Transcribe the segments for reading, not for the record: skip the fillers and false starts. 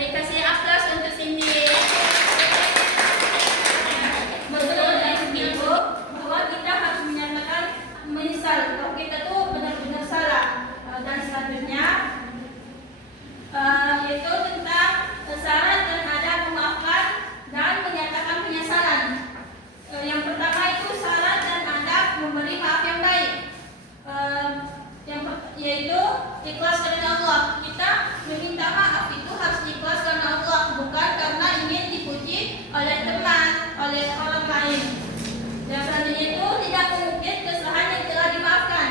Mari kasih aplaus untuk Cindy. Betul Ibu bahwa kita harus menyatakan menyesal kalau kita tuh benar-benar salah. Dan selanjutnya yaitu tentang syarat dan adab memaafkan dan menyatakan penyesalan. Yang pertama itu syarat dan adab memberi maaf yang baik. Yaitu ikhlas karena Allah. Kita meminta maaf itu harus ikhlas karena Allah, bukan karena ingin dipuji oleh teman, oleh orang lain. Dan selanjutnya itu tidak mengungkit kesalahan yang telah dimaafkan.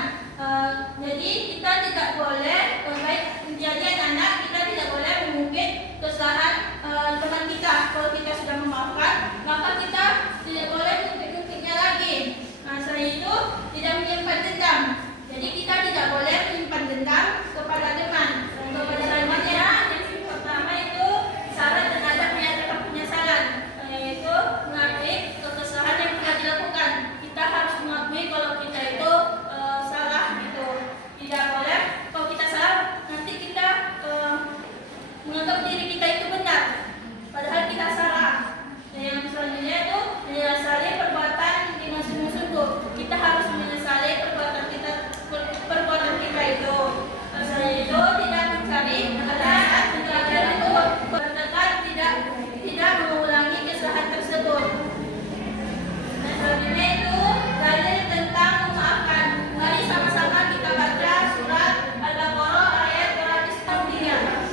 Jadi kita tidak boleh, baik menjadi anak, kita tidak boleh mengungkit kesalahan teman kita. Kalau kita sudah memaafkan, maka kita tidak boleh mengungkit-ungkitnya lagi. Nah, selain itu tidak menyimpan dendam. Jadi kita tidak boleh menyimpan dendam kepada teman. Kepada temannya, yang pertama itu syarat dan adab menyatakan penyesalan, yaitu mengakui kesalahan yang telah dilakukan. Kita harus mengakui kalau kita itu salah gitu. Tidak boleh kalau kita salah nanti kita menganggap diri kita itu benar, padahal kita salah. Dan yang selanjutnya itu menyesali perbuatan dengan sungguh-sungguh. Kita harus menyesali perbuatan kita itu. Selain itu tidak mencari kesalahan, belajar itu bertekad tidak mengulangi kesalahan tersebut. Dan selanjutnya itu dalil tentang memaafkan. Mari sama-sama kita baca surat Al-Baqarah ayat 203.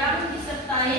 Yang disertai